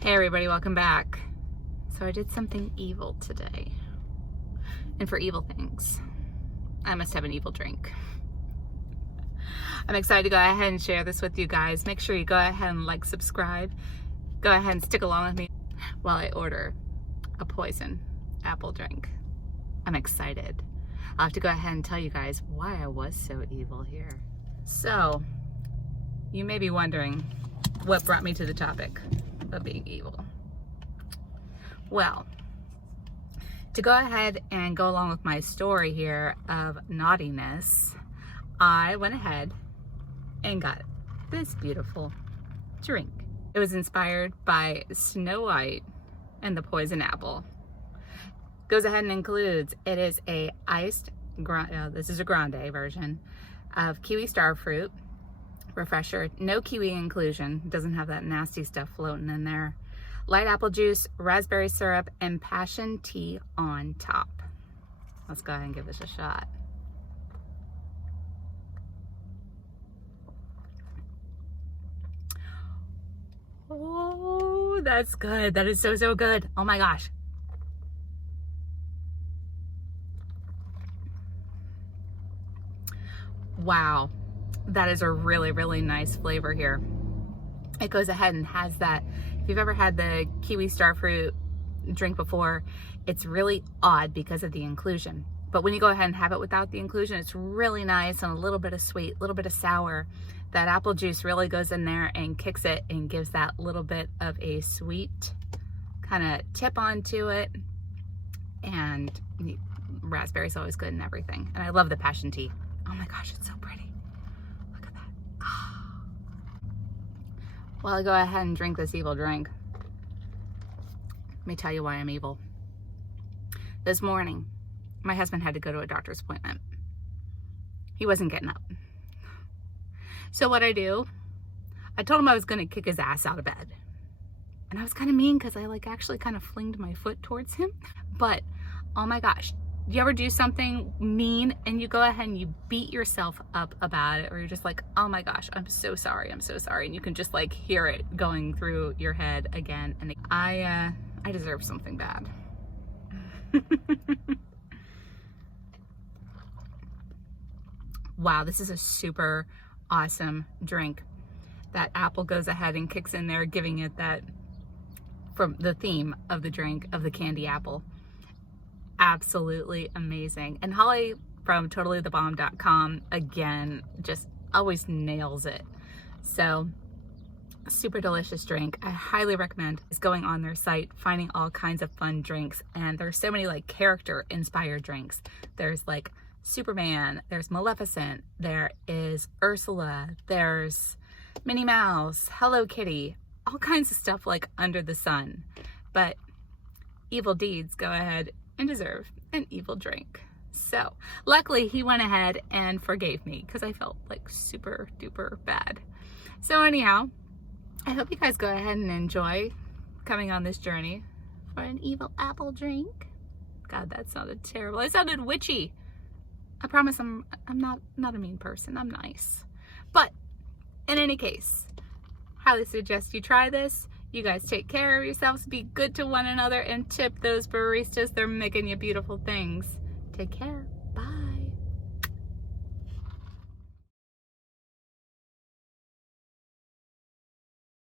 Hey everybody, welcome back. So I did something evil today. And for evil things, I must have an evil drink. I'm excited to go ahead and share this with you guys. Make sure you go ahead and like, subscribe. Go ahead and stick along with me while I order a poison apple drink. I'm excited. I'll have to go ahead and tell you guys why I was so evil here. So, you may be wondering what brought me to the topic of being evil. Well, to go ahead and go along with my story here of naughtiness, I went ahead and got this beautiful drink. It was inspired by Snow White and the Poison Apple. Goes ahead and includes, it is a iced, this is a grande version of kiwi starfruit, refresher, no kiwi inclusion, doesn't have that nasty stuff floating in there, light apple juice, raspberry syrup, and passion tea on top. Let's go ahead and give this a shot. Oh, that's good. That is so, so good. Oh my gosh. Wow. That is a really, really nice flavor here. It goes ahead and has that, if you've ever had the kiwi starfruit drink before, it's really odd because of the inclusion. But when you go ahead and have it without the inclusion, it's really nice and a little bit of sweet, a little bit of sour. That apple juice really goes in there and kicks it and gives that little bit of a sweet kind of tip onto it. And raspberry's always good and everything. And I love the passion tea. Oh my gosh, it's so pretty. Look at that. Oh. Well, I'll go ahead and drink this evil drink. Let me tell you why I'm evil. This morning, my husband had to go to a doctor's appointment. He wasn't getting up. So what I do, I told him I was gonna kick his ass out of bed. And I was kind of mean because I actually kind of flinged my foot towards him. But, oh my gosh, do you ever do something mean and you go ahead and you beat yourself up about it, or you're just like, oh my gosh, I'm so sorry, and you can just hear it going through your head again and I deserve something bad. Wow, this is a super awesome drink. That apple goes ahead and kicks in there, giving it that, from the theme of the drink, of the candy apple. Absolutely amazing. And Holly from totallythebomb.com, again, just always nails it. So, super delicious drink. I highly recommend is going on their site, finding all kinds of fun drinks. And there's so many character inspired drinks. There's Superman, there's Maleficent, there is Ursula, there's Minnie Mouse, Hello Kitty, all kinds of stuff under the sun. But evil deeds go ahead and deserve an evil drink. So luckily he went ahead and forgave me because I felt super duper bad. So anyhow, I hope you guys go ahead and enjoy coming on this journey for an evil apple drink. God, that sounded terrible. I sounded witchy. I promise I'm not a mean person. I'm nice. But in any case, highly suggest you try this. You guys take care of yourselves, be good to one another, and tip those baristas. They're making you beautiful things. Take care.